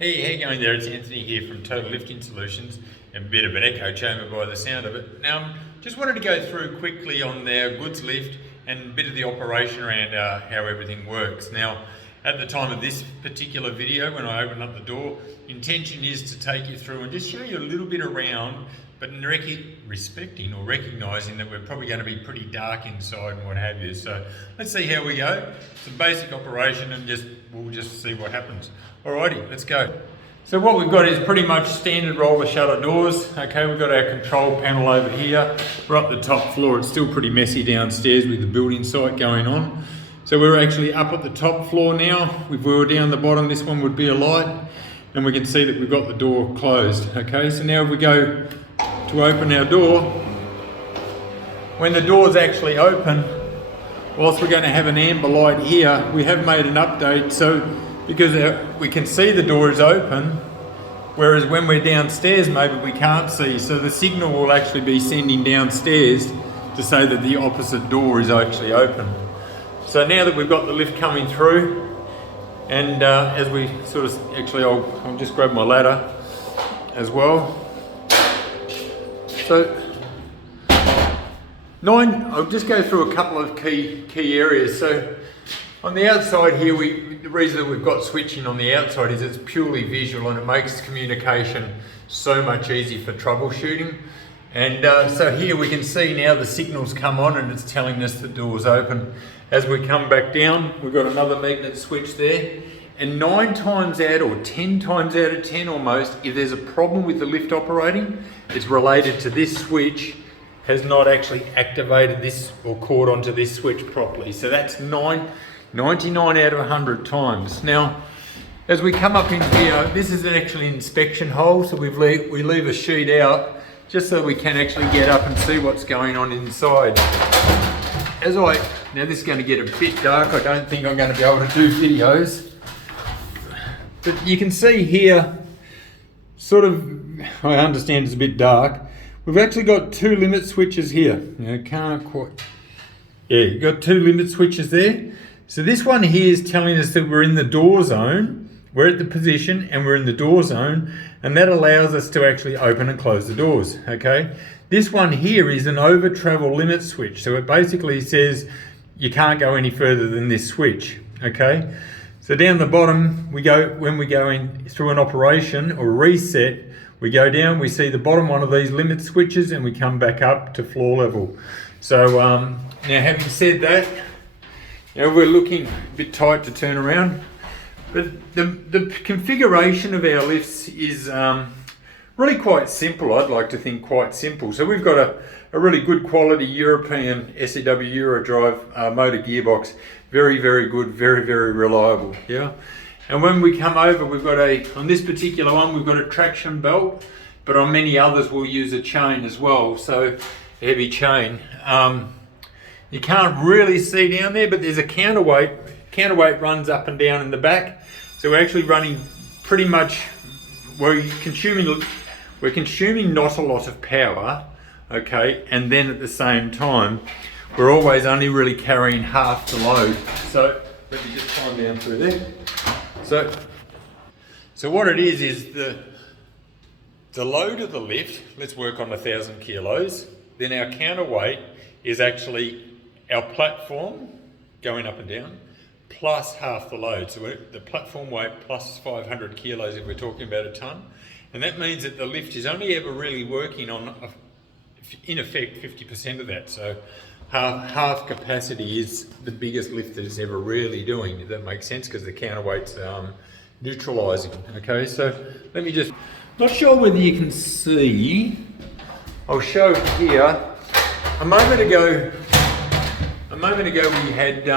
Hey, how you going there? It's Anthony here from Total Lifting Solutions, and a bit of an echo chamber by the sound of it. Now, just wanted to go through quickly on their goods lift and a bit of the operation around how everything works. Now, at the time of this particular video, when I open up the door, intention is to take you through and just show you a little bit around, but respecting or recognising that we're probably going to be pretty dark inside and what have you. So let's see how we go. It's a basic operation and we'll just see what happens. Alrighty, let's go. So what we've got is pretty much standard roller shutter doors. Okay, we've got our control panel over here. We're up the top floor. It's still pretty messy downstairs with the building site going on. So we're actually up at the top floor now. If we were down the bottom, this one would be a light. And we can see that we've got the door closed. Okay, so now if we go to open our door, when the door's actually open, whilst we're going to have an amber light here, we have made an update so because we can see the door is open, whereas when we're downstairs maybe we can't see, so the signal will actually be sending downstairs to say that the opposite door is actually open. So now that we've got the lift coming through, and as we sort of, actually I'll just grab my ladder as well. So I'll just go through a couple of key areas. So on the outside here, the reason that we've got switching on the outside is it's purely visual and it makes communication so much easier for troubleshooting. And so here we can see now the signals come on and it's telling us the door's open. As we come back down, we've got another magnet switch there. And 9 times out, or 10 times out of 10 almost, if there's a problem with the lift operating, it's related to this switch has not actually activated this or caught onto this switch properly. So that's 99 out of 100 times. Now, as we come up in here, this is actually an inspection hole, so we leave a sheet out just so we can actually get up and see what's going on inside. Now this is going to get a bit dark, I don't think I'm going to be able to do videos. But you can see here, sort of, I understand it's a bit dark. We've actually got 2 limit switches here. Can't quite. Yeah, you've got 2 limit switches there. So this one here is telling us that we're in the door zone. We're at the position and we're in the door zone, and that allows us to actually open and close the doors, okay? This one here is an over travel limit switch. So it basically says you can't go any further than this switch, okay? So down the bottom, when we go in through an operation or reset, we go down, we see the bottom one of these limit switches and we come back up to floor level. So now having said that, we're looking a bit tight to turn around, but the configuration of our lifts is really quite simple. I'd like to think quite simple. So we've got a really good quality European SEW Eurodrive motor gearbox. Very, very good, very, very reliable, yeah. And when we come over, we've got on this particular one, we've got a traction belt, but on many others we'll use a chain as well, so a heavy chain. You can't really see down there, but there's a counterweight. Counterweight runs up and down in the back, so we're actually running pretty much, we're consuming not a lot of power, okay, and then at the same time, we're always only really carrying half the load. So let me just climb down through there. So what it is the load of the lift, let's work on 1,000 kilos. Then our counterweight is actually our platform going up and down, plus half the load. So the platform weight plus 500 kilos if we're talking about a ton. And that means that the lift is only ever really working on, in effect, 50% of that. So half capacity is the biggest lift that it's ever really doing, if that makes sense, because the counterweight's neutralising. Okay, so let me just, not sure whether you can see, I'll show here. A moment ago we had,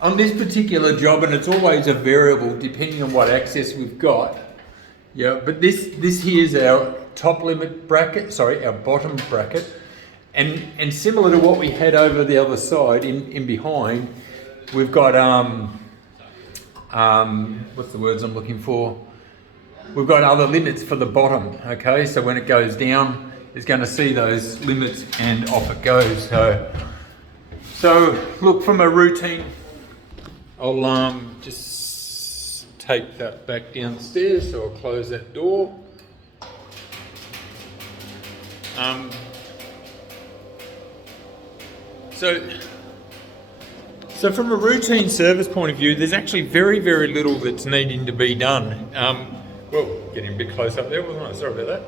on this particular job, and it's always a variable depending on what access we've got, yeah, but this here is our top limit bracket, our bottom bracket. And similar to what we had over the other side, in behind, we've got, what's the words I'm looking for? We've got other limits for the bottom, okay? So when it goes down, it's going to see those limits and off it goes. So look, from a routine, I'll just take that back downstairs, so I'll close that door. So from a routine service point of view, there's actually very, very little that's needing to be done. Well, getting a bit close up there, wasn't I? Sorry about that.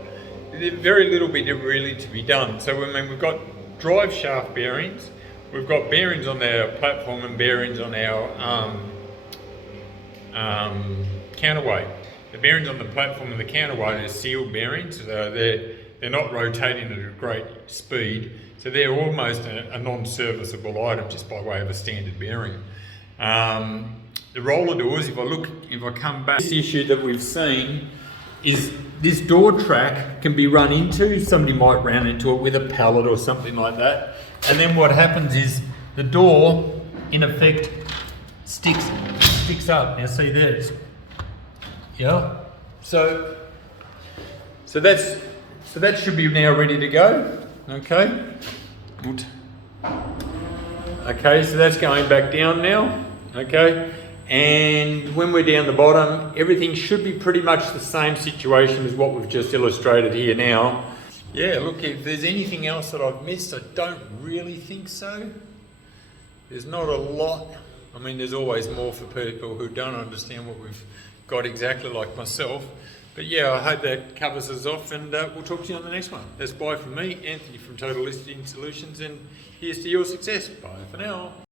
There's very little bit really to be done. So I mean, we've got drive shaft bearings, we've got bearings on our platform and bearings on our counterweight. The bearings on the platform and the counterweight are sealed bearings. They're not rotating at a great speed, so they're almost a non-serviceable item just by way of a standard bearing. The roller doors, if I come back, this issue that we've seen is this door track can be run into. Somebody might run into it with a pallet or something like that, and then what happens is the door, in effect, sticks up. Now see this, yeah. So that should be now ready to go. Okay. Okay, so that's going back down now. Okay. And when we're down the bottom, everything should be pretty much the same situation as what we've just illustrated here now. Yeah, look, if there's anything else that I've missed, I don't really think so. There's not a lot. I mean, there's always more for people who don't understand what we've got exactly, like myself. But yeah, I hope that covers us off, and we'll talk to you on the next one. That's bye from me, Anthony from Total Listing Solutions, and here's to your success. Bye for now.